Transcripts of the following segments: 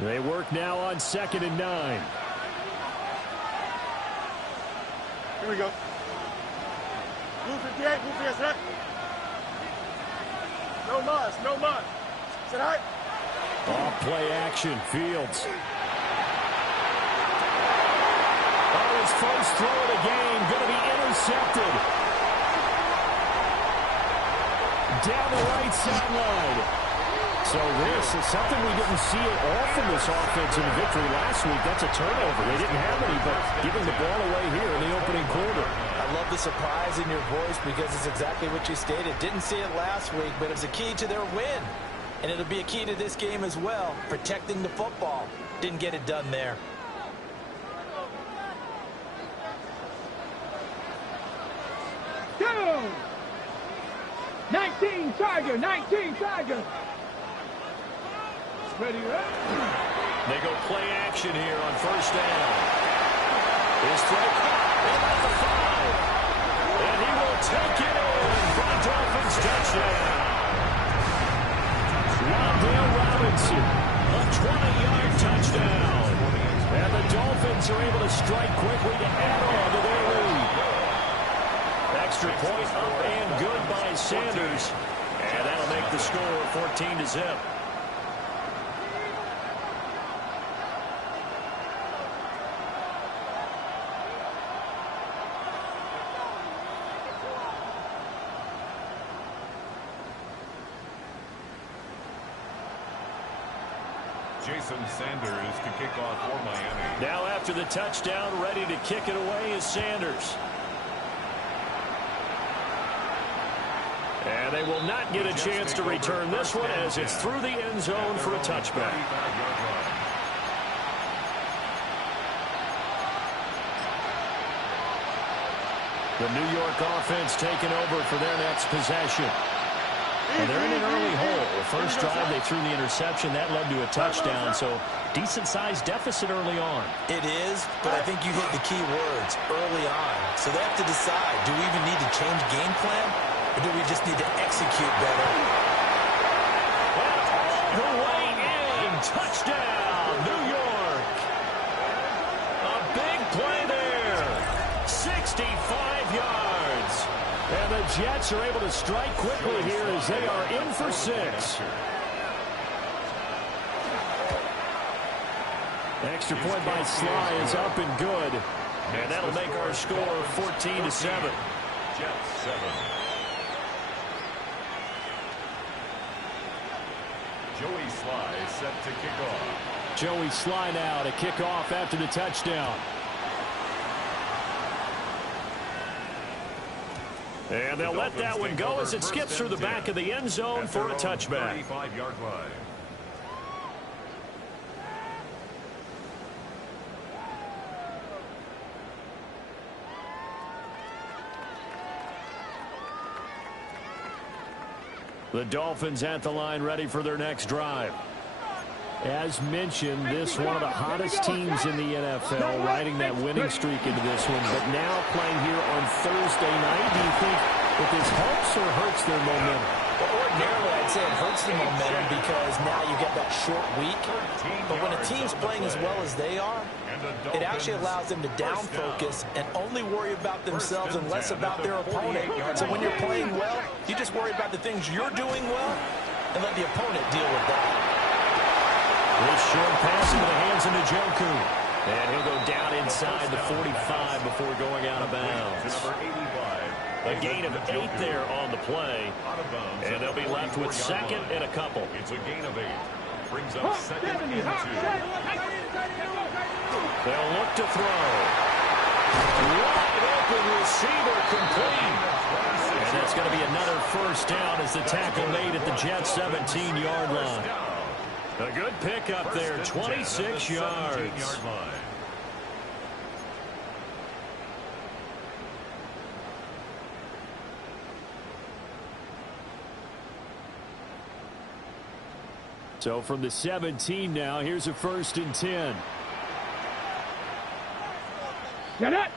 They work now on 2nd and 9. Here we go. Blue 58, blue 58, set. No muss, no muss. Set high. Off play action, Fields. Oh, his first throw of the game, going to be intercepted. Down the right sideline. So this is something we didn't see it often, this offense in the victory last week. That's a turnover. They didn't have any, but giving the ball away here in the opening quarter. I love the surprise in your voice because it's exactly what you stated. Didn't see it last week, but it's a key to their win. And it'll be a key to this game as well, protecting the football. Didn't get it done there. Go! 19 Tiger, 19 Tiger. Ready, right? They go play action here on first down. His throw caught at the 5. And he will take it in for the Dolphins touchdown. Wandale Robinson, a 20-yard touchdown. And the Dolphins are able to strike quickly to add on to their lead. Extra point up and good by Sanders. And that'll make the score 14-0. Jason Sanders to kick off for Miami. Now after the touchdown, ready to kick it away is Sanders. And they will not get a chance to return this one as it's through the end zone for a touchback. The New York offense taking over for their next possession. And they're in an early hole. The first drive, they threw the interception. That led to a touchdown, so decent-sized deficit early on. It is, but I think you hit the key words, early on. So they have to decide, do we even need to change game plan, or do we just need to execute better? All the way in. Touchdown, New York. A big play there. 65 yards. And the Jets are able to strike quickly here as they are in for 6. Extra point by Sly is up and good. And that'll make our score 14-7. Jets 7. Joey Sly set to kick off. Joey Sly now to kick off after the touchdown. And they'll let that one go as it skips through the back of the end zone for a touchback. 35-yard line. The Dolphins at the line ready for their next drive. As mentioned, this one of the hottest teams in the NFL, riding that winning streak into this one, but now playing here on Thursday night. Do you think that this helps or hurts their momentum? Well, ordinarily, I'd say it hurts the momentum because now you get that short week. But when a team's playing as well as they are, it actually allows them to down focus and only worry about themselves and less about their opponent. So when you're playing well, you just worry about the things you're doing well and let the opponent deal with that. This short pass into the hands of Njoku. And he'll go down inside the 45 before going out of bounds. A gain of 8 there on the play. And they'll be left with second and a couple. It's a gain of 8. Brings up second and 2. They'll look to throw. Wide open receiver complete. And that's going to be another first down as the tackle made at the Jets' 17-yard line. A good pickup there, 26 yards. So from the 17 now, here's a 1st and 10. Get it!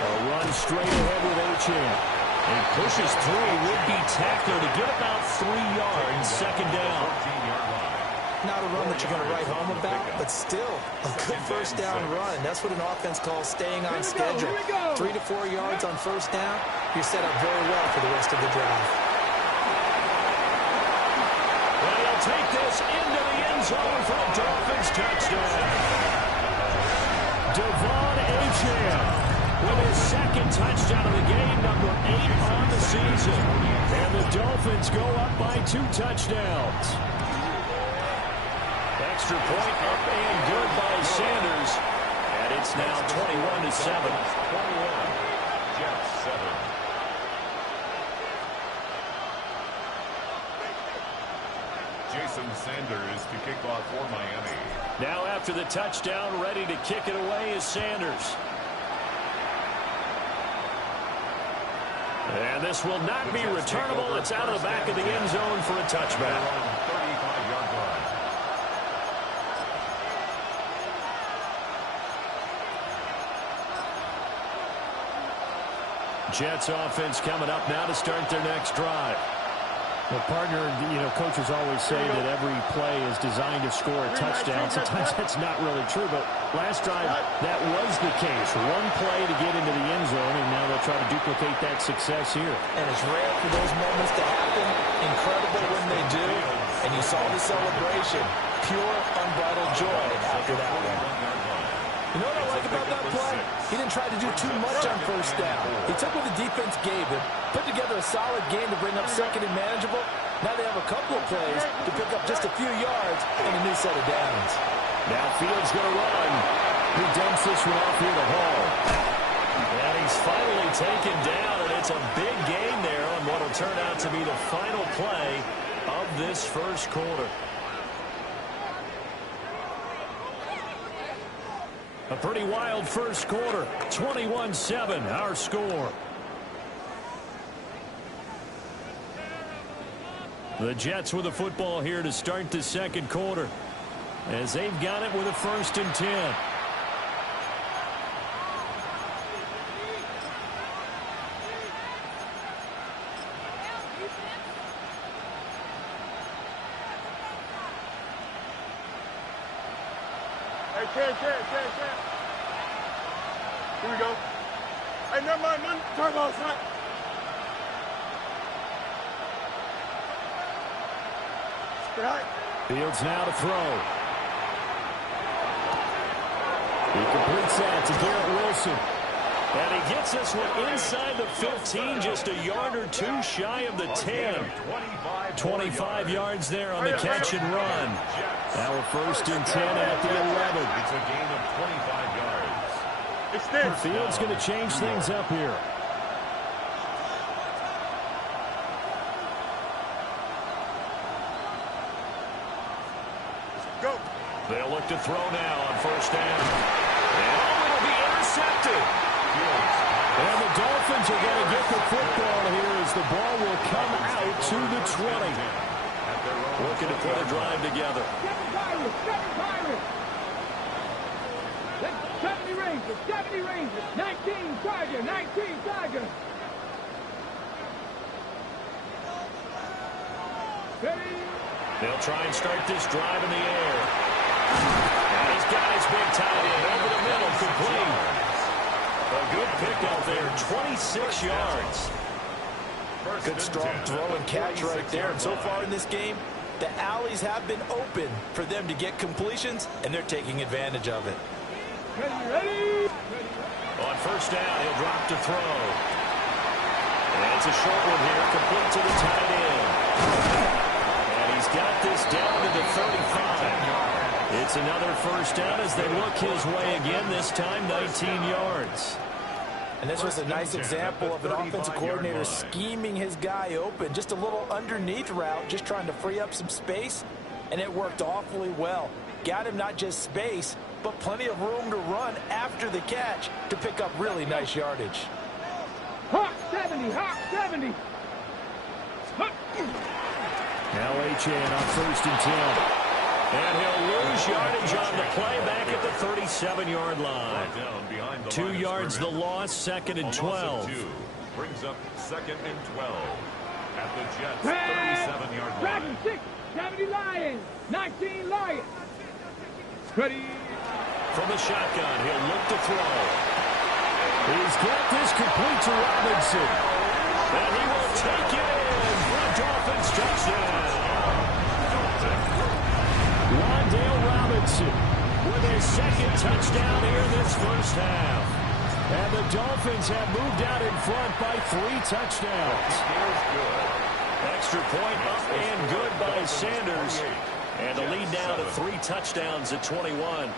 A run straight ahead with Achane. He pushes through a would-be tackler to get about 3 yards, second down. not a run that you're going to write home about, but still a good first down run. And that's what an offense calls staying on schedule. 3 to 4 yards on first down, you're set up very well for the rest of the drive. And he'll take this into the end zone for a Dolphins touchdown. Devon Achane with his second touchdown of the game, number 8 on the season. And the Dolphins go up by 2 touchdowns. Extra point up and good by Sanders. And it's now 21-7. 21. Jets 7. Jason Sanders to kick off for Miami. Now after the touchdown, ready to kick it away is Sanders. And this will not be returnable. It's out of the back of the end zone for a touchback. 35-yard line. Jets offense coming up now to start their next drive. Well, partner, coaches always say that every play is designed to score a touchdown. Sometimes that's not really true, but last drive, that was the case. One play to get into the end zone, and now they'll try to duplicate that success here. And it's rare for those moments to happen. Incredible when they do. And you saw the celebration. Pure, unbridled joy after that one. You know what I like about that play? He didn't try to do too much on first down. He took what the defense gave him, put together a solid game to bring up second and manageable. Now they have a couple of plays to pick up just a few yards and a new set of downs. Now Fields going to run. He dumps this one off here to Hall. And he's finally taken down, and it's a big gain there on what will turn out to be the final play of this first quarter. A pretty wild first quarter. 21-7, our score. The Jets with the football here to start the second quarter, as they've got it with a 1st and 10. Hey, Ken. Here we go. Hey, never mind, man. Turn ball, son. Right. Fields now to throw. He completes that to Garrett Wilson. And he gets this one inside the 15, just a yard or two shy of the 10. 25 yards there on the catch and run. Now a 1st and 10 at the 11. It's a gain of 25 yards. Extend. Fields going to change things up here. Go. They'll look to throw now on 1st down. And it'll be intercepted. And the Dolphins are going to get the football here as the ball will come out to the 20. Looking to put a drive together. 70 Rangers, 70 Rangers, 19 Charger, 19 Charger. They'll try and start this drive in the air. And he's got his big tight end over the middle, complete. A good pickup there, 26 yards. Good strong throw and catch right there. And so far in this game, the alleys have been open for them to get completions, and they're taking advantage of it. Ready. On 1st down, he'll drop to throw. And it's a short one here, complete to the tight end. And he's got this down to the 35. It's another 1st down as they look his way again, this time 19 yards. And this was a nice example of an offensive coordinator scheming his guy open. Just a little underneath route, just trying to free up some space, and it worked awfully well. Got him not just space, but plenty of room to run after the catch to pick up really nice yardage. Hawk 70, Hawk 70. Hawk. Now Achane on 1st and 10. And he'll lose yardage on the play back at the 37-yard line. 2 yards the loss, 2nd and 12. Brings up 2nd and 12 at the Jets' 37-yard line. 70 Lions, 19 Lions. Ready. From the shotgun, he'll look to throw. He's got this complete to Robinson. And he will take it in for a Dolphins touchdown. Wandale Robinson with his second touchdown here this first half. And the Dolphins have moved out in front by 3 touchdowns. Extra point up and good by Sanders. And the lead now to 3 touchdowns at 21.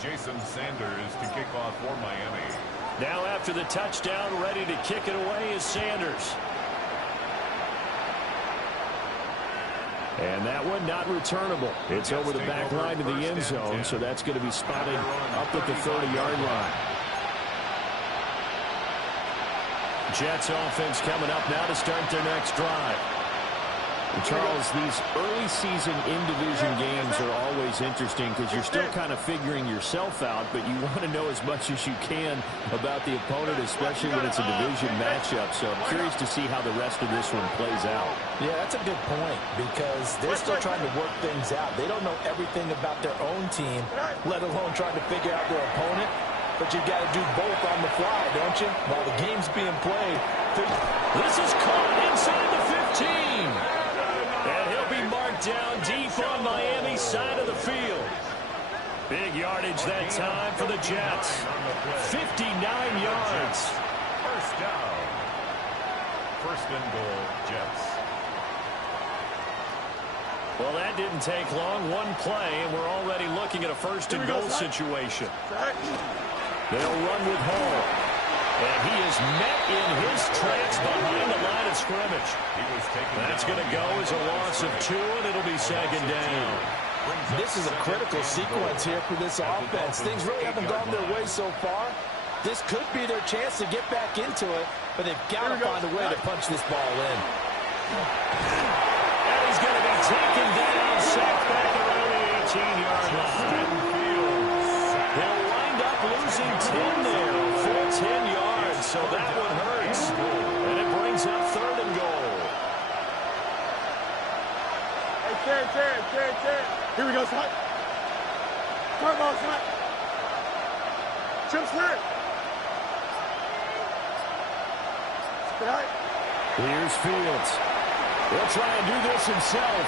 Jason Sanders to kick off for Miami. Now after the touchdown, ready to kick it away is Sanders. And that one not returnable. It's over the back line to the end zone, so that's going to be spotted up at the 30-yard line. Jets offense coming up now to start their next drive. Charles, these early season in-division games are always interesting because you're still kind of figuring yourself out, but you want to know as much as you can about the opponent, especially when it's a division matchup. So I'm curious to see how the rest of this one plays out. Yeah, that's a good point because they're still trying to work things out. They don't know everything about their own team, let alone trying to figure out their opponent. But you've got to do both on the fly, don't you? While the game's being played. This is caught inside the 15. And he'll be marked down deep on Miami's side of the field. Big yardage that time for the Jets. 59 yards. First down. First and goal, Jets. Well, that didn't take long. One play, and we're already looking at a first and goal situation. They'll run with Hall. And he is met in his tracks behind the line of scrimmage. That's going to go as a loss of 2, and it'll be second down. This is a critical sequence here for this offense. Things really haven't gone their way so far. This could be their chance to get back into it, but they've got to find a way to punch this ball in. And he's going to be taken down, sacked back around the 18-yard line. They'll wind up losing 10 there, full 10 yards, so that one hurts. And it brings up third and goal. Hey, Terry. Here we go, son. Turn ball, son. Chip slip. All right. Here's Fields. He'll try and do this himself.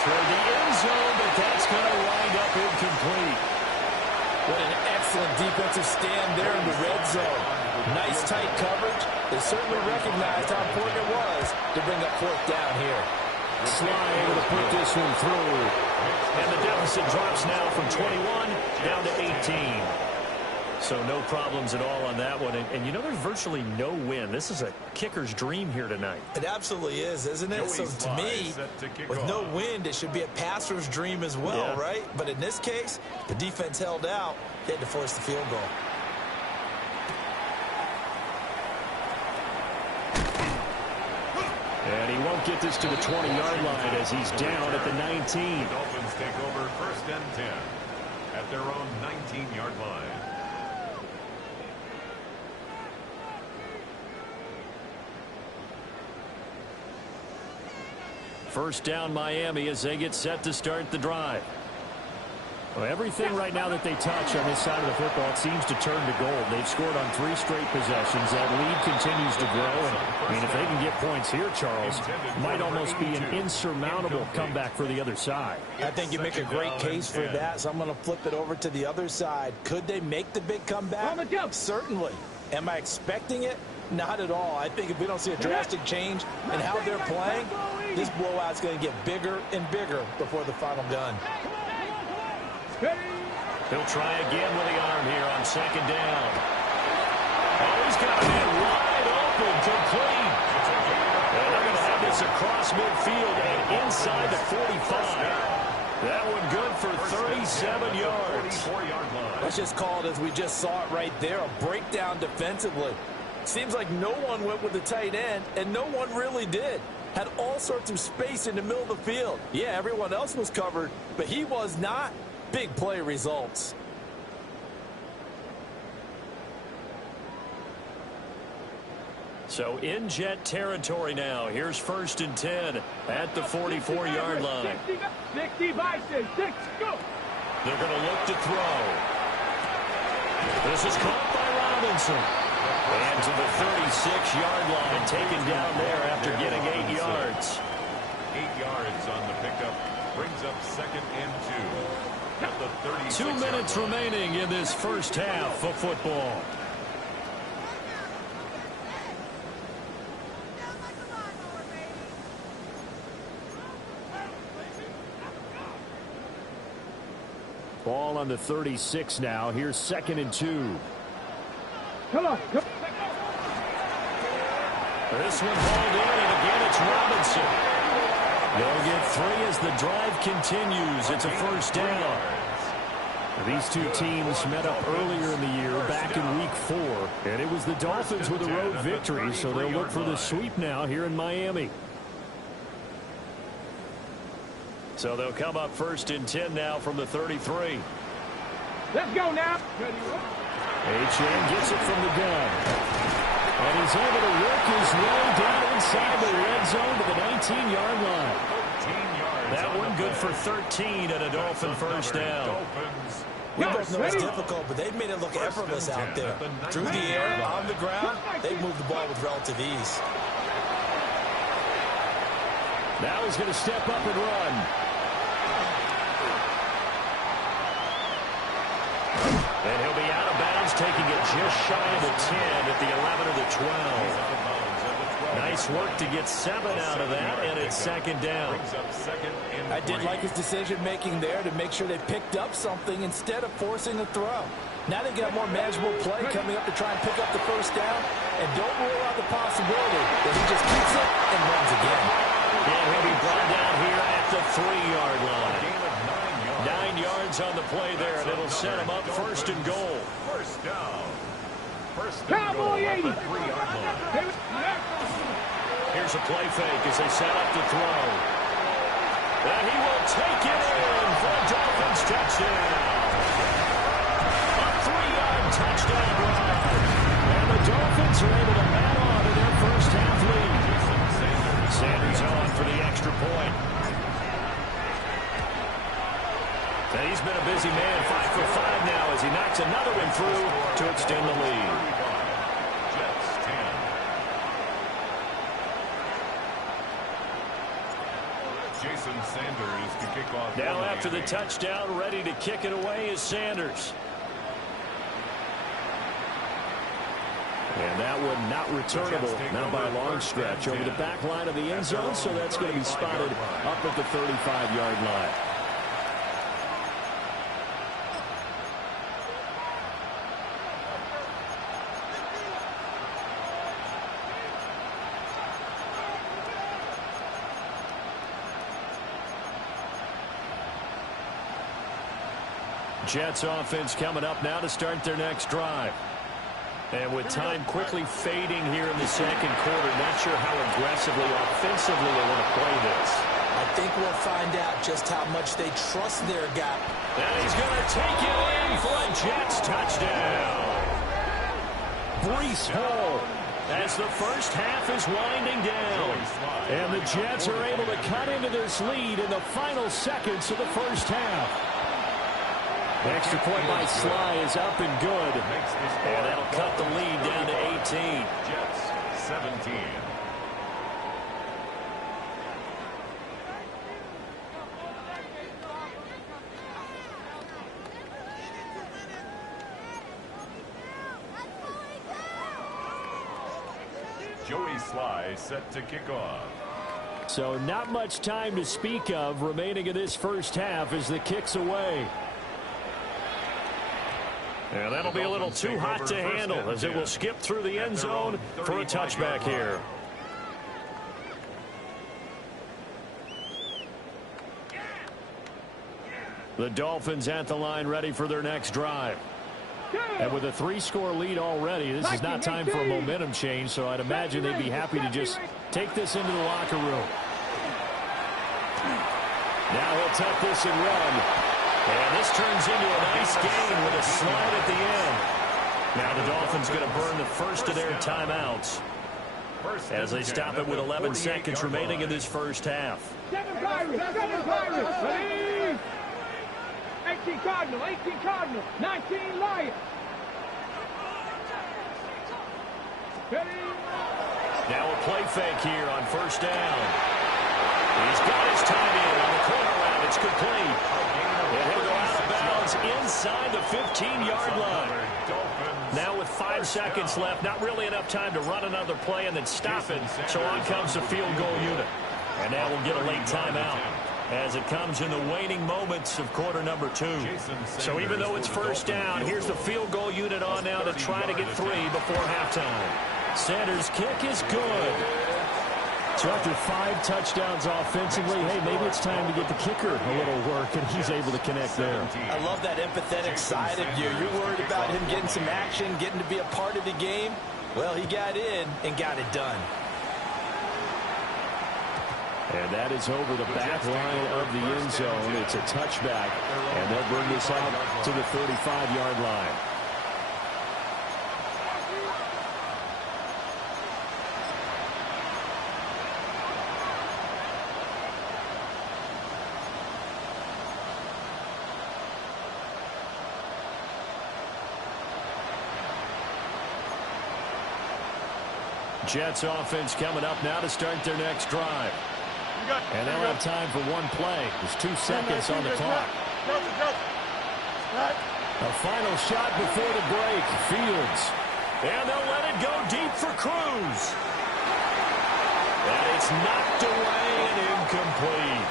Toward the end zone, but that's going to wind up incomplete. What an excellent defensive stand there in the red zone. Nice tight coverage. They certainly recognized how important it was to bring up fourth down here. Sly able to put this one through. And the deficit drops now from 21 down to 18. So no problems at all on that one. And you know, there's virtually no win. This is a kicker's dream here tonight. It absolutely is, isn't it? So to me, with no wind, it should be a passer's dream as well, right? But in this case, the defense held out. They had to force the field goal. And he won't get this to the 20-yard line as he's down at the 19. The Dolphins take over first and 10 at their own 19-yard line. First down Miami as they get set to start the drive. Well, everything right now that they touch on this side of the football, it seems to turn to gold. They've scored on 3 straight possessions. That lead continues to grow. And, I mean, if they can get points here, Charles, might almost be an insurmountable comeback for the other side. I think you make a great case for that, so I'm going to flip it over to the other side. Could they make the big comeback? Certainly. Am I expecting it? Not at all. I think if we don't see a drastic change in how they're playing, this blowout's going to get bigger and bigger before the final gun. He'll try again with the arm here on second down. Oh, he's got a man wide open, complete. And they're going to have this across midfield and inside the 45. That one good for 37 yards. Let's just call it as we just saw it right there, a breakdown defensively. Seems like no one went with the tight end, and no one really did. Had all sorts of space in the middle of the field. Yeah, everyone else was covered, but he was not. Big play results. So in Jet territory now. Here's 1st and 10 at the 44-yard line. 60 by 6, go. They're going to look to throw. This is caught by Robinson. And to the 36-yard line, taken down there after getting 8 yards. 8 yards on the pickup. Brings up 2nd and 2. At the 36 2 minutes remaining in this first half of football. Ball on the 36 now. Here's 2nd and 2. Come on. This one hauled in, and again it's Robinson. They'll get 3 as the drive continues. It's a first down. These two teams met up earlier in the year, back in week 4, and it was the Dolphins with a road victory, so they'll look for the sweep now here in Miami. So they'll come up 1st and 10 now from the 33. Let's go now. HN gets it from the gun. And he's able to work his way down inside the red zone to the 19-yard line. That one good for 13 and a Dolphin first down. We both know it's difficult, but they've made it look effortless out there. Through the air, on the ground, they've moved the ball with relative ease. Now he's going to step up and run. And he'll be out of bounds, taking it just shy of the 10 at the 11 or the 12. Nice work to get 7 out of that, and it's 2nd down. I did like his decision-making there to make sure they picked up something instead of forcing a throw. Now they got more manageable play coming up to try and pick up the first down, and don't rule out the possibility that he just keeps it and runs again. And he'll be brought down here at the 3-yard line. 9 yards on the play there, and it'll set him up 1st and goal. First down. Cowboy 80. Here's a play fake as they set up to throw. And he will take it in for a Dolphins touchdown. A 3-yard touchdown run. And the Dolphins are able to add on to their first half lead. Sanders on for the extra point. And he's been a busy man, 5 for 5 now as he knocks another one through to extend the lead. Jason Sanders to kick off. Now after the touchdown, ready to kick it away is Sanders. And that one not returnable, not by a long stretch, over the back line of the end zone, so that's going to be spotted up at the 35-yard line. Jets offense coming up now to start their next drive. And with time quickly fading here in the second quarter, not sure how aggressively, offensively they want to play this. I think we'll find out just how much they trust their guy. And he's going to take it in for a Jets touchdown. Breece Hall as the first half is winding down. And the Jets are able to cut into this lead in the final seconds of the first half. The extra point by Sly is up and good. And that'll cut the lead down to 18. Jets 17. Joey Sly set to kick off. So not much time to speak of remaining in this first half as the kick's away. And that'll be a little too hot to handle as it will skip through the end zone for a touchback here. The Dolphins at the line ready for their next drive. And with a 3-score lead already, this is not time for a momentum change, so I'd imagine they'd be happy to just take this into the locker room. Now he'll tuck this and run. And this turns into a nice game with a slide at the end. Now the Dolphins going to burn the first of their timeouts. as they stop it with 11 seconds remaining in this first half. 7 Pirates, 7 Pirates, ready? 18 Cardinal, 18 Cardinal, 19 Lions. Ready? Now a play fake here on first down. He's got his time in on the corner route. It's complete. And he'll go out of bounds inside the 15-yard line. Now with 5 seconds left, not really enough time to run another play and then stop it. So on comes the field goal unit. And now we'll get a late timeout as it comes in the waning moments of quarter number 2. So even though it's first down, here's the field goal unit on now to try to get 3 before halftime. Sanders' kick is good. So after 5 touchdowns offensively, hey, maybe it's time to get the kicker a little work, and he's able to connect there. I love that empathetic side of you. You're worried about him getting some action, getting to be a part of the game. Well, he got in and got it done. And that is over the back line of the end zone. It's a touchback, and they'll bring this out to the 35-yard line. Jets offense coming up now to start their next drive. And they'll have time for 1 play. There's 2 seconds on the clock. A final shot before the break. Fields. And they'll let it go deep for Cruz. And it's knocked away and incomplete.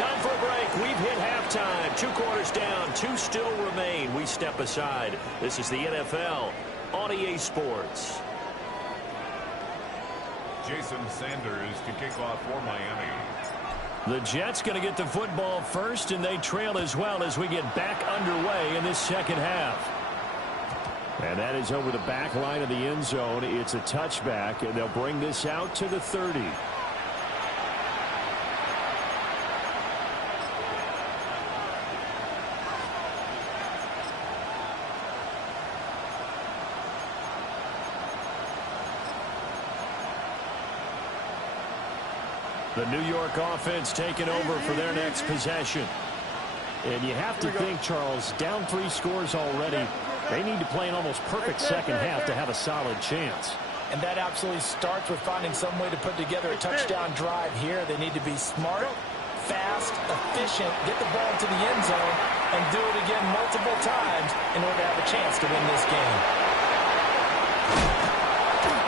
Time for a break. We've hit halftime. 2 quarters down. 2 still remain. We step aside. This is the NFL on EA Sports. Jason Sanders to kick off for Miami. The Jets going to get the football first, and they trail as well as we get back underway in this second half. And that is over the back line of the end zone. It's a touchback, and they'll bring this out to the 30. The New York offense taking over for their next possession. And you have to think, Charles, down 3 scores already. They need to play an almost perfect second half to have a solid chance. And that absolutely starts with finding some way to put together a touchdown drive here. They need to be smart, fast, efficient, get the ball into the end zone, and do it again multiple times in order to have a chance to win this game.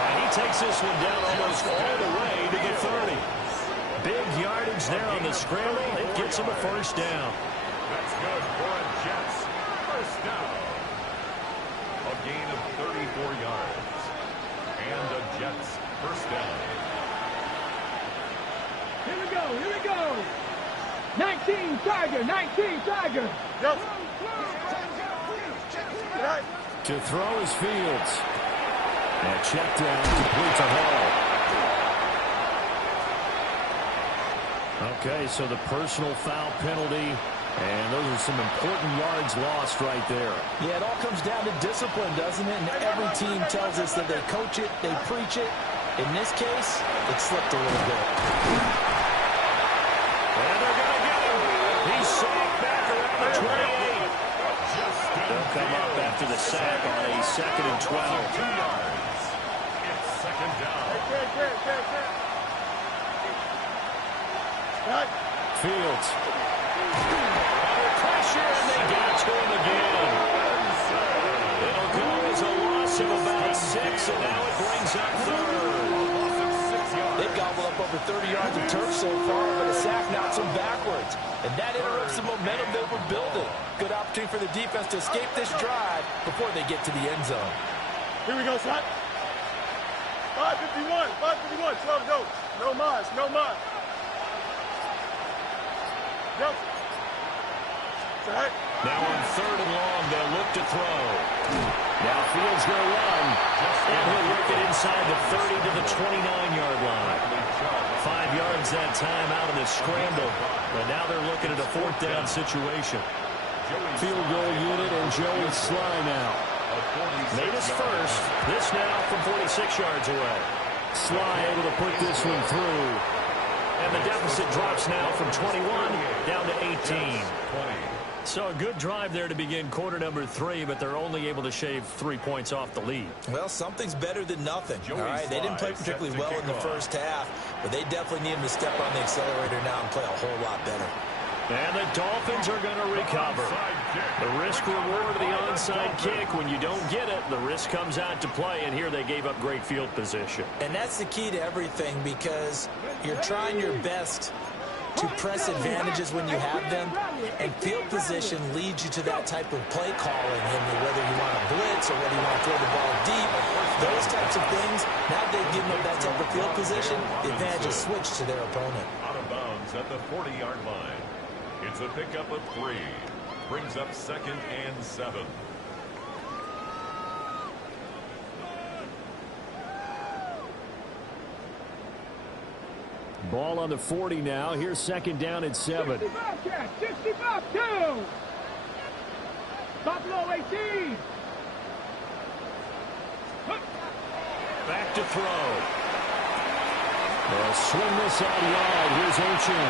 And he takes this one down almost all the way to the 30. Big yardage there on the scramble. It gets him a first down. That's good for a Jets first down. A gain of 34 yards. And a Jets first down. Here we go, here we go. 19 Tiger, 19 Tiger. Go. To throw is Fields. And check down complete to Hall. Okay, so the personal foul penalty, and those are some important yards lost right there. Yeah, it all comes down to discipline, doesn't it? And every team tells us that they coach it, they preach it. In this case, it slipped a little bit. And they're going to get him. He's sacked back around the 28. They'll come up after the sack on a 2nd and 12. 2 yards. It's second down. Fields. Under pressure, and they got to him again. It'll go as a loss of about 6, and now it brings up 3rd. They've gobbled up over 30 yards of turf so far, but a sack knocks them backwards. And that interrupts the momentum they were building. Good opportunity for the defense to escape this drive before they get to the end zone. Here we go, son. 5:51, 5:51. Slow to go. No mas, no mas. Go. Now on 3rd and long, they'll look to throw. Now Fields going to run, and he'll work it inside the 30 to the 29-yard line. 5 yards that time out of the scramble, but now they're looking at a 4th down situation. Field goal unit and Joey Sly now. Made his first. This now from 46 yards away. Sly able to put this one through. And the deficit drops now from 21 down to 18. So a good drive there to begin quarter number 3, but they're only able to shave 3 points off the lead. Well, something's better than nothing. All right, they didn't play particularly well in the first half, but they definitely need them to step on the accelerator now and play a whole lot better. And the Dolphins are going to recover. The risk reward of the onside kick. When you don't get it, the risk comes out to play, and here they gave up great field position. And that's the key to everything, because you're trying your best to press advantages when you have them, and field position leads you to that type of play calling, whether you want to blitz or whether you want to throw the ball deep, those types of things. Now they've given up that type of field position, the advantage is switched to their opponent. Out of bounds at the 40-yard line. It's a pickup of 3. Brings up 2nd and 7. Ball on the 40 now. Here's 2nd down and 7. 65, 2. Buffalo 18. Back to throw. They'll swing this out wide. Here's Ocean.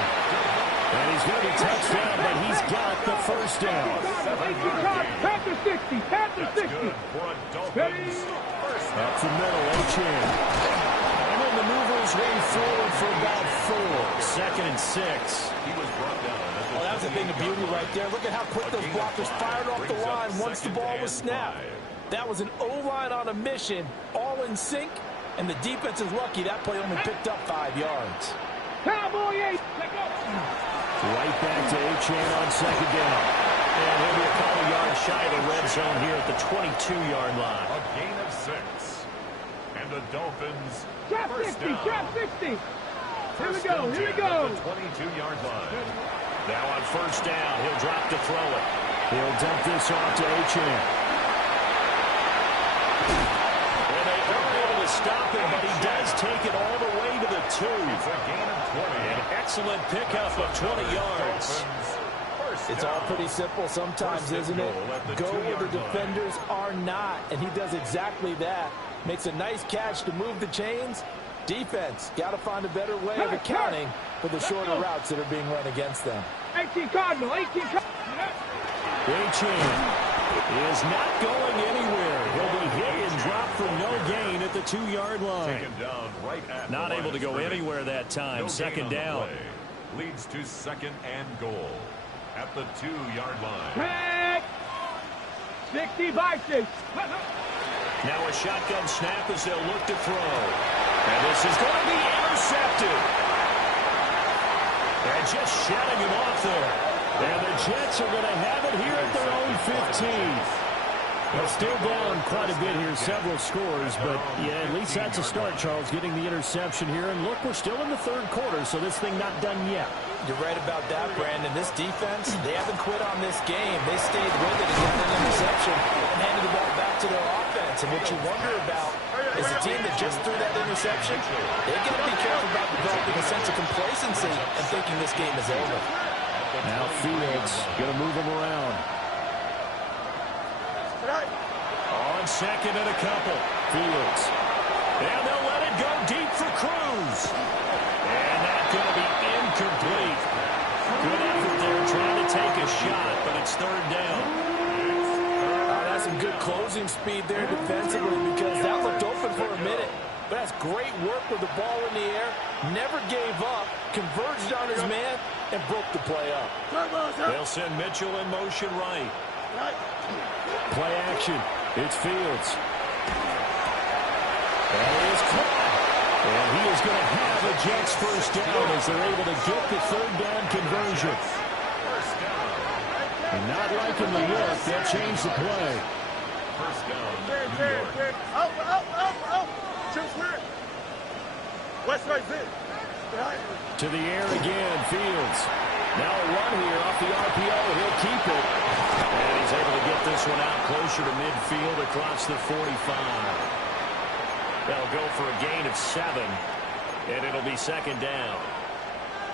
And he's going to be touchdown, but he's got the first down. Panther 60, Panther 60. Ready? Up the middle, Ocean. And then the movers way forward for about 4. 2nd and 6. He was brought down. Well, that was a thing of beauty right there. Look at how quick those blockers fired off the line once the ball was snapped. That was an O-line on a mission, all in sync, and the defense is lucky that play only picked up 5 yards. Cowboy 8. Right back to Achane on 2nd down. And he'll be a couple yards shy of the red zone here at the 22-yard line. A gain of 6. And the Dolphins Trap 60, trap 60. Here we go, here we go. 22-yard line. Now on 1st down, he'll drop to throw it. He'll dump this off to Achane. And they aren't able to stop him, but he does take it all the way to the 2. It's a gain of 20. An excellent pickup of 20 yards. It's all pretty simple sometimes, isn't it? Go where the defenders are not, and he does exactly that. Makes a nice catch to move the chains. Defense got to find a better way of accounting for the shorter routes that are being run against them. 18 Cardinal, 18 Cardinal. Achane is not going anywhere. He'll be hit and dropped for no gain at the 2-yard line. Not able to go anywhere that time. 2nd down. Leads to 2nd and goal at the 2-yard line. 65, 6. Now a shotgun snap as they'll look to throw. And this is going to be intercepted. And just shutting him off there. And the Jets are going to have it here at their own 15. They're still down quite a bit here, several scores, but yeah, at least that's a start, Charles, getting the interception here. And look, we're still in the 3rd quarter, so this thing not done yet. You're right about that, Brandon. This defense, they haven't quit on this game. They stayed with it and got an interception and handed the ball back to their offense. And what you wonder about is the team that just threw that interception, they've got to be careful about developing a sense of complacency and thinking this game is over. Now Fields going to move him around. On 2nd and a couple. Fields. And they'll let it go deep for Cruz. And that's going to be incomplete. Good effort there trying to take a shot, but it's 3rd down. That's some good closing speed there defensively, because that looked open for a minute. But that's great work with the ball in the air. Never gave up. Converged on his man and broke the play up. They'll send Mitchell in motion right. Play action. It's Fields. And he is caught. And he is going to have a Jets 1st down as they're able to get the 3rd down conversion. And not liking the look, they'll change the play. 1st down, New York. Out. Choose where? West right there. To the air again, Fields. Now a run here off the RPO. He'll keep it. And he's able to get this one out closer to midfield across the 45. They'll go for a gain of 7. And it'll be 2nd down.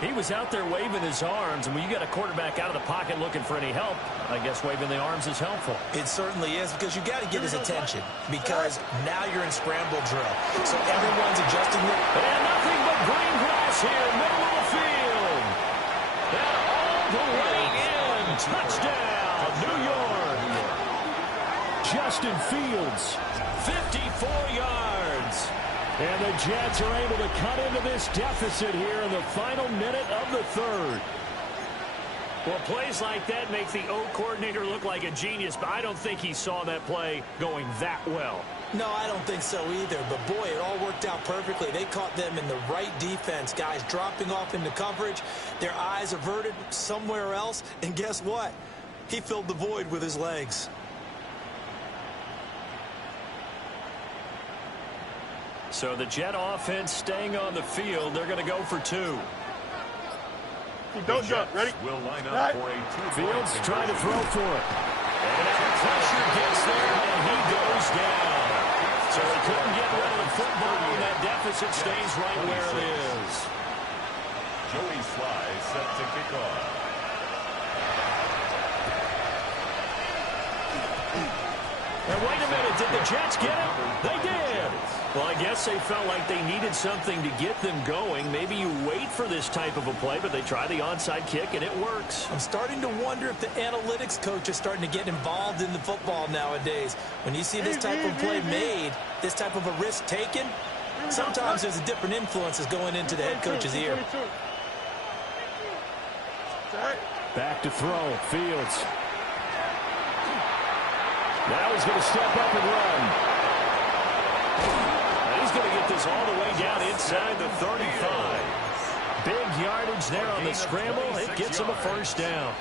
He was out there waving his arms, and when you got a quarterback out of the pocket looking for any help, I guess waving the arms is helpful. It certainly is, because you got to get his attention, because now you're in scramble drill. So everyone's adjusting it. And nothing but green grass here, middle of the field. And all the way in. Touchdown, New York. Justin Fields, 54 yards. And the Jets are able to cut into this deficit here in the final minute of the third. Well, plays like that make the O coordinator look like a genius, but I don't think he saw that play going that well. No, I don't think so either. But, boy, it all worked out perfectly. They caught them in the right defense. Guys dropping off into coverage, their eyes averted somewhere else. And guess what? He filled the void with his legs. So the Jet offense staying on the field. They're going to go for two. Don't jump. Ready? Will line up for a Fields trying to throw for it. And that pressure gets there, and he goes down. So he couldn't get rid of the football, and that deficit stays right where it is. Joey Sly set to kick off. And wait a minute, did the Jets get it? They did. Well, I guess they felt like they needed something to get them going. Maybe you wait for this type of a play, but they try the onside kick, and it works. I'm starting to wonder if the analytics coach is starting to get involved in the football nowadays. When you see this type of play made, this type of a risk taken, sometimes there's a different influences going into the head coach's ear. Back to throw, Fields. Now he's going to step up and run. And he's going to get this all the way down inside the 35. Big yardage there on the scramble. It gets him a first down.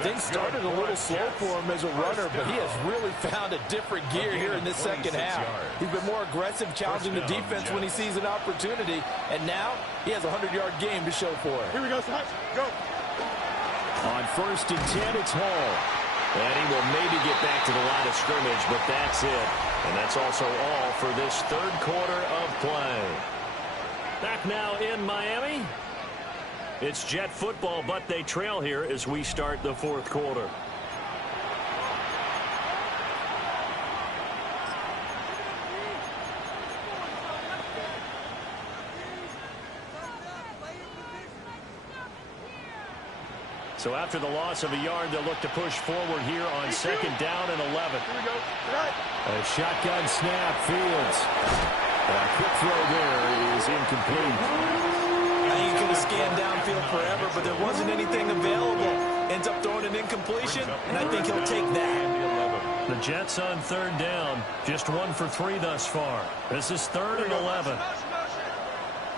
Things started a little slow for him as a runner, but he has really found a different gear here in this second half. He's been more aggressive, challenging the defense when he sees an opportunity, and now he has a 100-yard game to show for it. Here we go, Scott. Go. On 1st and 10, it's Hall. And he will maybe get back to the line of scrimmage, but that's it. And that's also all for this third quarter of play. Back now in Miami. It's Jet football, but they trail here as we start the fourth quarter. So after the loss of a yard, they'll look to push forward here on 2nd down and 11. Here we go. A shotgun snap, Fields. A quick throw there is incomplete. I think he could have scanned downfield forever, but there wasn't anything available. Ends up throwing an incompletion, and I think he'll take that. The Jets on 3rd down. Just 1 for 3 thus far. This is 3rd and 11.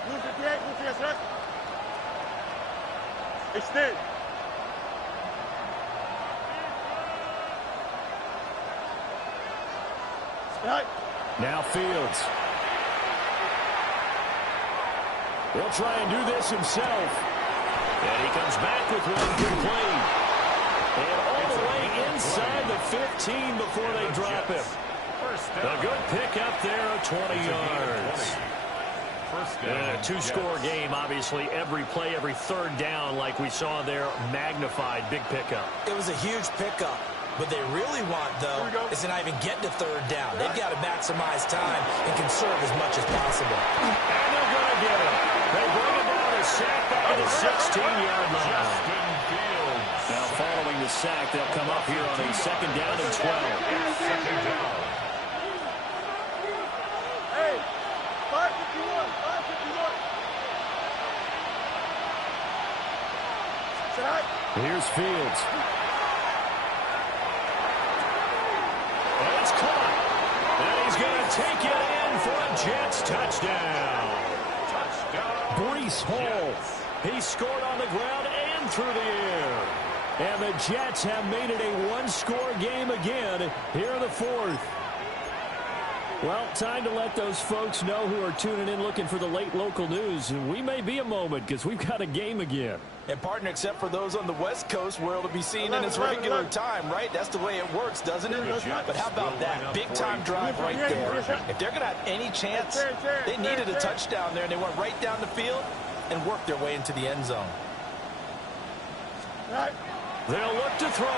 Move 58, move 58, extend. Now Fields. He'll try and do this himself. And he comes back with one complete. And all the way inside the 15 before they drop him. A good pickup there of 20 yards. And a two-score game, obviously. Every play, every 3rd down, like we saw there, magnified. Big pickup. It was a huge pickup. What they really want, though, is to not even get to 3rd down. They've got to maximize time and conserve as much as possible. And they're going to get it. They bring it down a sack back to the 16-yard line. Now following the sack, they'll come up here on a 2nd down and 12. Hey, 551, 551. Here's Fields. And it's caught. And he's going to take it in for a Jets touchdown. Breece Hall. He scored on the ground and through the air. And the Jets have made it a one-score game again here in the fourth. Well, time to let those folks know who are tuning in looking for the late local news. We may be a moment because we've got a game again. And, partner, except for those on the West Coast where it'll be seen in its regular time, right? That's the way it works, doesn't it? But how about that big-time drive right there? If they're going to have any chance, they needed a touchdown there, and they went right down the field, and work their way into the end zone. They'll look to throw.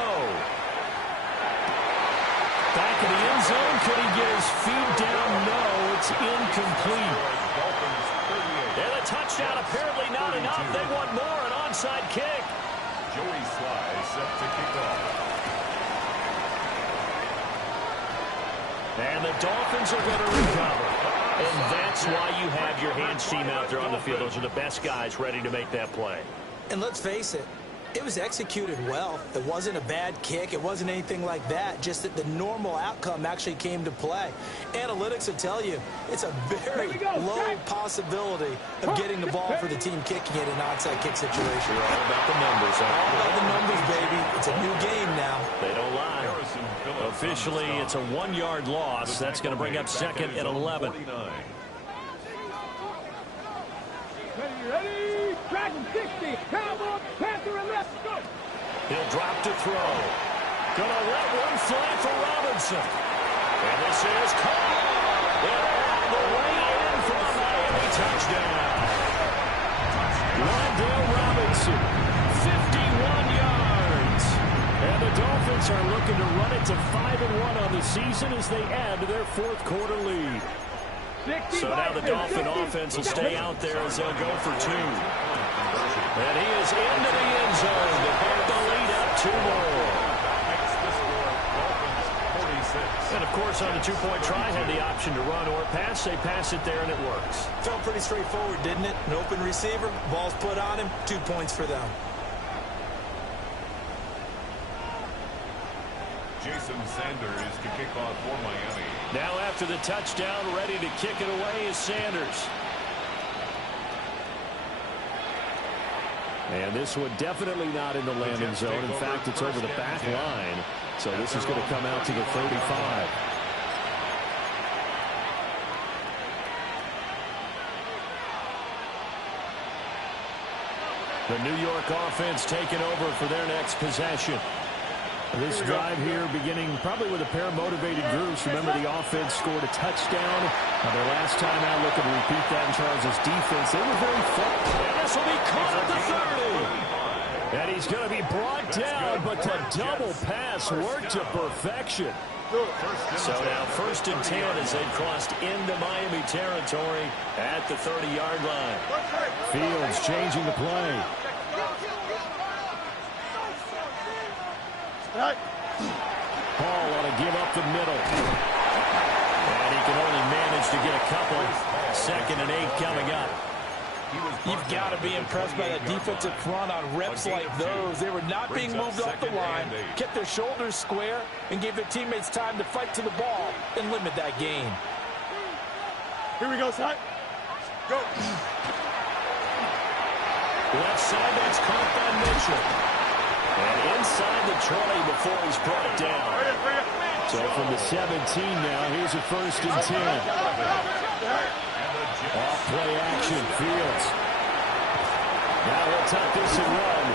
Back in the end zone. Could he get his feet down? No, it's incomplete. And a touchdown, apparently not enough. They want more, an onside kick. Joey Sly set to kick off. And the Dolphins are going to recover. And that's why you have your hands team out there on the field. Those are the best guys ready to make that play. And let's face it, it was executed well. It wasn't a bad kick. It wasn't anything like that. Just that the normal outcome actually came to play. Analytics will tell you it's a very low possibility of getting the ball for the team kicking it in an onside kick situation. You're all about the numbers. All about the numbers, baby. It's a new game now. They don't lie. Officially, it's a 1-yard loss. That's going to bring up second and 11. Ready? Dragon 60. Cowboy, Panther, and left. Go. He'll drop to throw. Gonna let one fly for Robinson. And this is caught. And all the way in for a Miami touchdown. Wandale Robinson, 51 yards. And the Dolphins are looking to run it to 5-1 on the season as they add to their fourth-quarter lead. So now the Dolphin offense will stay out there as they'll go for 2. And he is into the end zone to put the lead up 2 more. And, of course, on the 2-point try, had the option to run or pass. They pass it there, and it works. Felt pretty straightforward, didn't it? An open receiver, ball's put on him, 2 points for them. Jason Sanders to kick off for Miami. Now after the touchdown, ready to kick it away is Sanders. And this one definitely not in the landing zone. In fact, it's over the back line. So this is going to come out to the 35. The New York offense taking over for their next possession. This drive here beginning probably with a pair of motivated groups. Remember, the offense scored a touchdown. Their last time out, looking to repeat that in Charles' defense. They were very focused. And this will be caught at the 30. And he's going to be brought down, but the double pass worked to perfection. So now 1st and 10 as they've crossed into Miami territory at the 30-yard line. Fields changing the play. Hall ought to give up the middle. And he can only manage to get a couple. 2nd and 8 coming up. You've got to be impressed by that defensive front on reps like those. They were not being moved off the line, kept their shoulders square, and gave their teammates time to fight to the ball and limit that gain. Here we go, son. Go. Left side, that's caught by Mitchell. And inside the 20 before he's brought down. So from the 17 now, here's a 1st and 10. Off play action, Fields. Now he'll tuck this and run.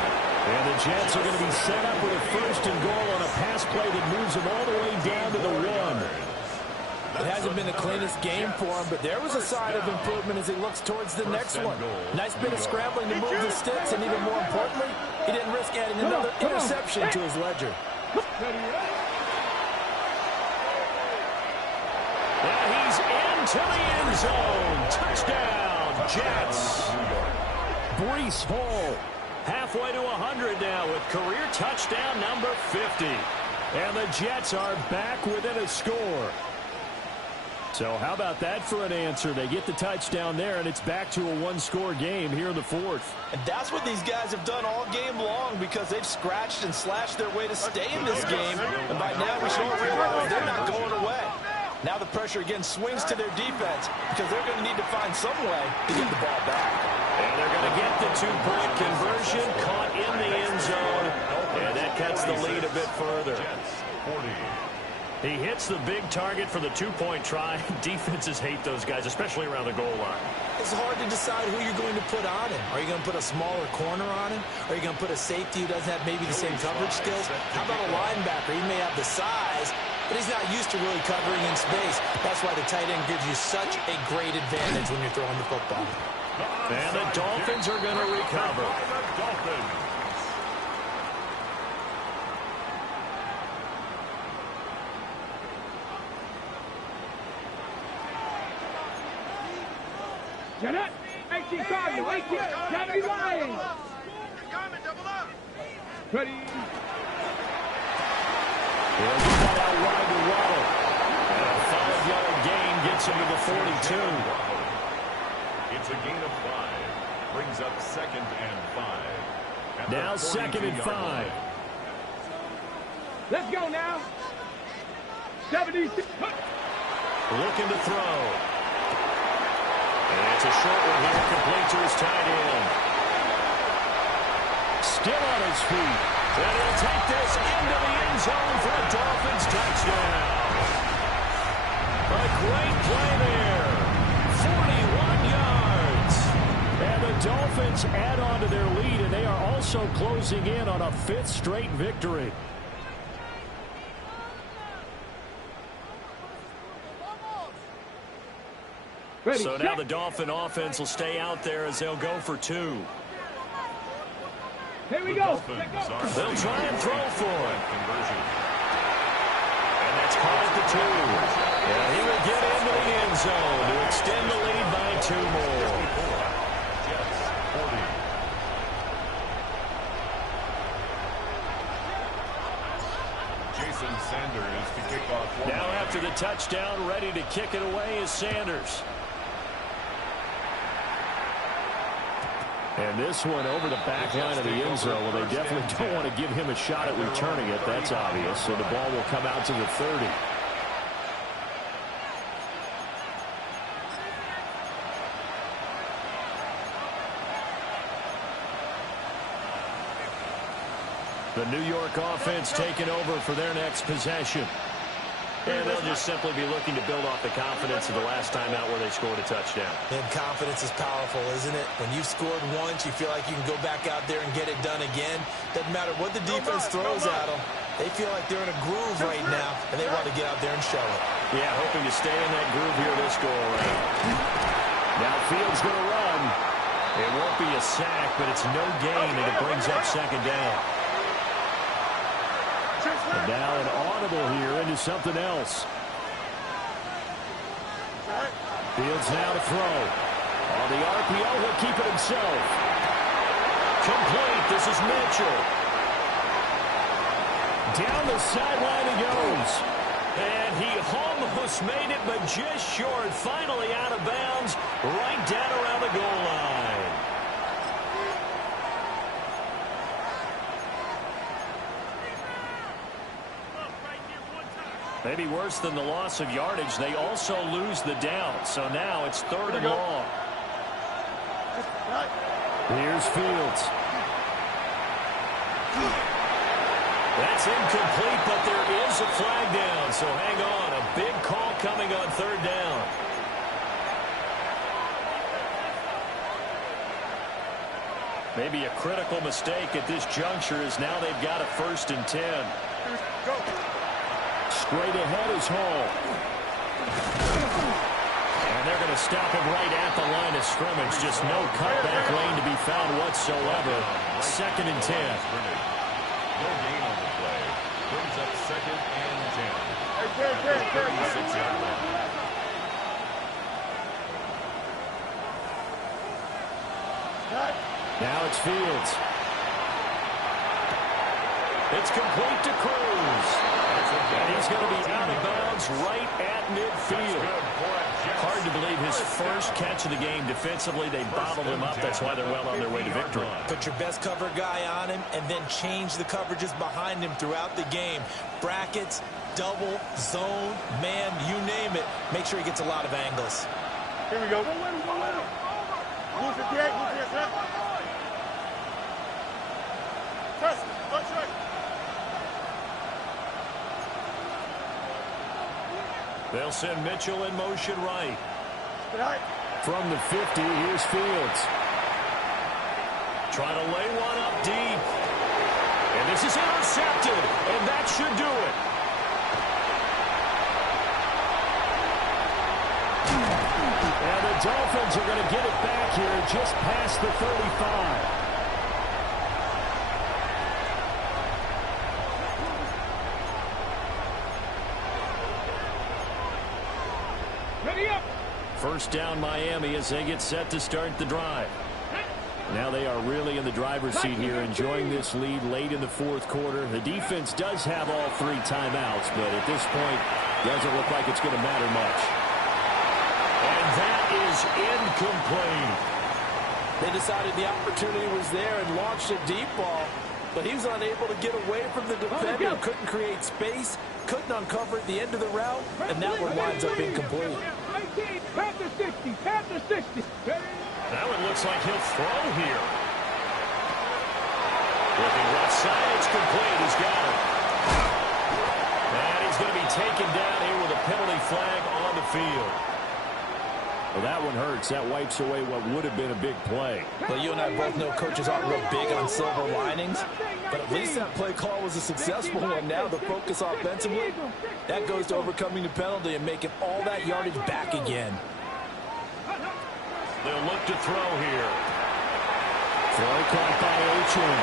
And the Jets are going to be set up with a 1st and goal on a pass play that moves them all the way down to the 1. It hasn't been the cleanest game for him, but there was a sign of improvement as he looks towards the next one. Nice bit of scrambling to move the sticks, and even more importantly, he didn't risk adding another interception to his ledger. Now he's into the end zone. Touchdown, Jets. Breece Hall halfway to 100 now with career touchdown number 50. And the Jets are back within a score. So how about that for an answer? They get the touchdown there, and it's back to a 1-score game here in the 4th. And that's what these guys have done all game long because they've scratched and slashed their way to stay in this game. And by now we should all realize they're not going away. Now the pressure again swings to their defense because they're going to need to find some way to get the ball back. And they're going to get the 2-point conversion, caught in the end zone, and that cuts the lead a bit further. He hits the big target for the 2-point try. Defenses hate those guys, especially around the goal line. It's hard to decide who you're going to put on him. Are you going to put a smaller corner on him? Are you going to put a safety who doesn't have maybe the same coverage skills? How about a linebacker? He may have the size, but he's not used to really covering in space. That's why the tight end gives you such a great advantage when you're throwing the football. And the Dolphins are going to recover. The Dolphins. Janet, 18 Cardinal, 18. Gotta be lying. Ready. He'll get that out wide to Waddle. And a 5-yard gain gets him to the 42. It's a gain of 5. Brings up 2nd and 5. Now 2nd and 5. Let's go now. 76. Looking to throw. And it's a short one here, complete to his tight end. Still on his feet. And he'll take this into the end zone for a Dolphins touchdown. A great play there. 41 yards. And the Dolphins add on to their lead, and they are also closing in on a 5th straight victory. Ready. So now the Dolphin offense will stay out there as they'll go for 2. Here we go. They'll try and throw for it. And that's caught at the 2. And he will get into the end zone to extend the lead by 2 more. Jets 40. Jason Sanders to kick off. Now after the touchdown, ready to kick it away is Sanders. And this one over the back line of the end zone. Well, they definitely don't want to give him a shot at returning it. That's obvious. So the ball will come out to the 30. The New York offense taking over for their next possession. And they'll just simply be looking to build off the confidence of the last time out where they scored a touchdown. And confidence is powerful, isn't it? When you've scored once, you feel like you can go back out there and get it done again. Doesn't matter what the defense throws at them. They feel like they're in a groove right now, and they want to get out there and show it. Yeah, hoping to stay in that groove here this go-around. Now Fields going to run. It won't be a sack, but it's no gain, and it brings up 2nd down. And now an audible here into something else. Fields now to throw. On the RPO, he'll keep it himself. Complete. This is Mitchell. Down the sideline he goes. And he almost made it, but just short. Finally out of bounds, right down around the goal line. Maybe worse than the loss of yardage, they also lose the down. So now it's 3rd and long. Here's Fields. That's incomplete, but there is a flag down. So hang on, a big call coming on 3rd down. Maybe a critical mistake at this juncture is now they've got a 1st and 10. Straight ahead is Hall. And they're going to stop him right at the line of scrimmage. Just no cutback lane to be found whatsoever. 2nd and 10. No gain on the play. Brings up 2nd and 10. 36-yard line. Now it's Fields. It's complete to Cruz. And he's going to be out of bounds right at midfield. Hard to believe his first catch of the game defensively. They bottled him up. That's why they're well on their way to victory. Put your best cover guy on him and then change the coverages behind him throughout the game. Brackets, double, zone, man, you name it. Make sure he gets a lot of angles. Here we go. Move it, Dad. Move it, Dad. Trust me. Watch right. They'll send Mitchell in motion right. Right. From the 50, here's Fields. Trying to lay one up deep. And this is intercepted. And that should do it. And the Dolphins are going to get it back here just past the 35. Ready up. First down Miami as they get set to start the drive. Now they are really in the driver's seat here, enjoying this lead late in the fourth quarter. The defense does have all 3 timeouts, but at this point, doesn't look like it's going to matter much. And that is incomplete. They decided the opportunity was there and launched a deep ball, but he was unable to get away from the defender, couldn't create space, couldn't uncover at the end of the route, and that one winds up incomplete. Panther 60, Panther 60. Now it looks like he'll throw here. Looking left side, it's complete. He's got it. And he's going to be taken down here with a penalty flag on the field. Well, that one hurts. That wipes away what would have been a big play. Well, you and I both know coaches aren't real big on silver linings, but at least that play call was a successful one. Now the focus offensively, that goes to overcoming the penalty and making all that yardage back again. They'll look to throw here. Throw caught by Ochoa.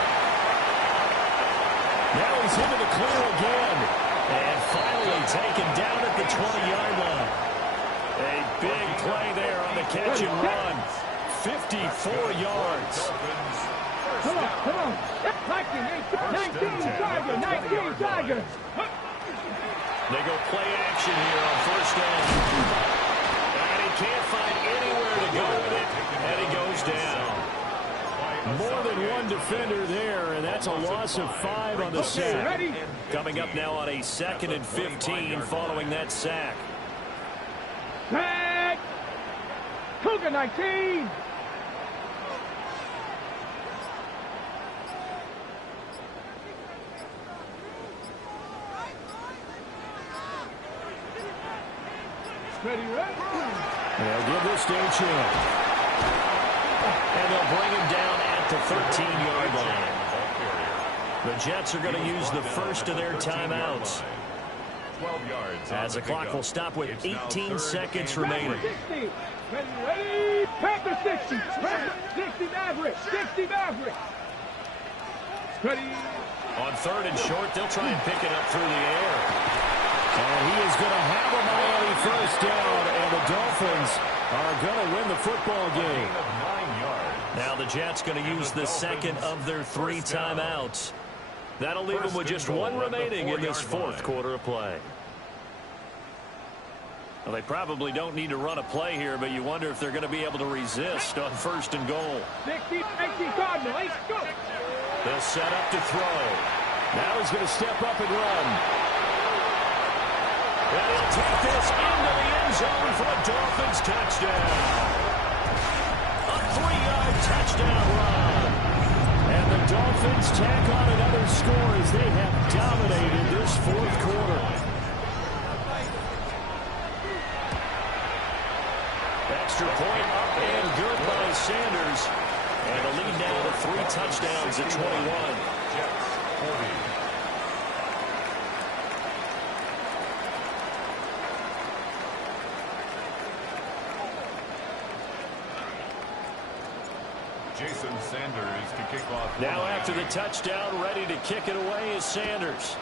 Now he's into the clear again. And finally taken down at the 20-yard line. A big play there on the catch and run. 54 yards. Come on. 19 Tiger, 19 Tiger. They go play action here on first down. And he can't find anywhere to go with it. And he goes down. More than one defender there, and that's a loss of 5 on the sack. Coming up now on a 2nd and 15 following that sack. Sack. Cougar 19. Ready? They'll give this to Ochoa. And they'll bring him down at the 13-yard line. The Jets are going to use the first of their timeouts. 12 yards. As the clock will stop with 18 seconds remaining. 60. Ready? Panther 60. 60 Maverick. 60 Maverick. Ready? On 3rd and short, they'll try and pick it up through the air. And he is going to have a Miami first down, and the Dolphins are going to win the football game. 9 yards. Now the Jets going to use the second of their 3 timeouts. That'll leave them with just 1 remaining in this 4th quarter of play. Well, they probably don't need to run a play here, but you wonder if they're going to be able to resist on 1st and goal. 60, 18 Cardinal. Let's go. They'll set up to throw. Now he's going to step up and run. And he'll take this into the end zone for a Dolphins touchdown. A 3-yard touchdown run. And the Dolphins tack on another score as they have dominated this 4th quarter. Extra point up and good by Sanders. And the lead now to 3 touchdowns at 21. Jets 40. Jason Sanders to kick off. Now after the touchdown, ready to kick it away is Sanders.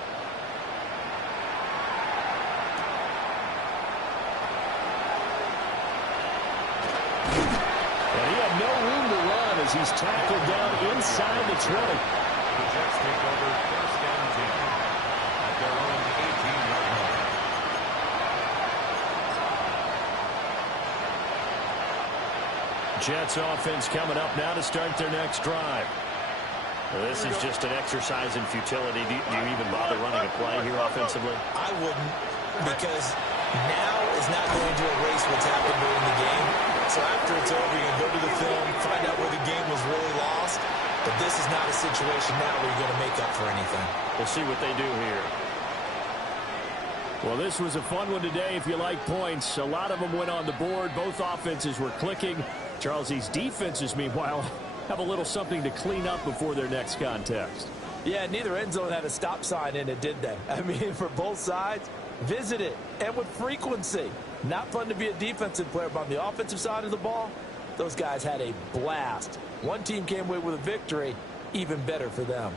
And he had no room to run as he's tackled down inside the 20. The Jets take over 1st and 10 at their own 18-yard line. Jets offense coming up now to start their next drive. This is just an exercise in futility. Do you even bother running a play here offensively? I wouldn't, because now is not going to erase what's happened during the game. So after it's over, you can go to the film, find out where the game was really lost. But this is not a situation now where you're going to make up for anything. We'll see what they do here. Well, this was a fun one today if you like points. A lot of them went on the board. Both offenses were clicking. Charles, these defenses, meanwhile, have a little something to clean up before their next contest. Yeah, neither end zone had a stop sign in it, did they? I mean, for both sides, visit it, and with frequency. Not fun to be a defensive player, but on the offensive side of the ball, those guys had a blast. One team came away with a victory, even better for them.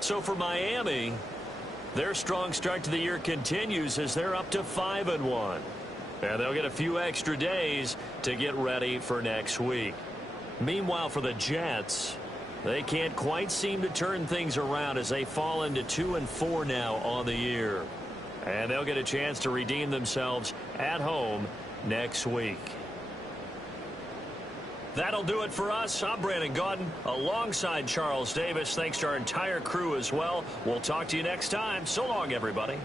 So for Miami, their strong start to the year continues as they're up to 5-1. And they'll get a few extra days to get ready for next week. Meanwhile, for the Jets, they can't quite seem to turn things around as they fall into 2-4 now on the year. And they'll get a chance to redeem themselves at home next week. That'll do it for us. I'm Brandon Gaudin alongside Charles Davis. Thanks to our entire crew as well. We'll talk to you next time. So long, everybody.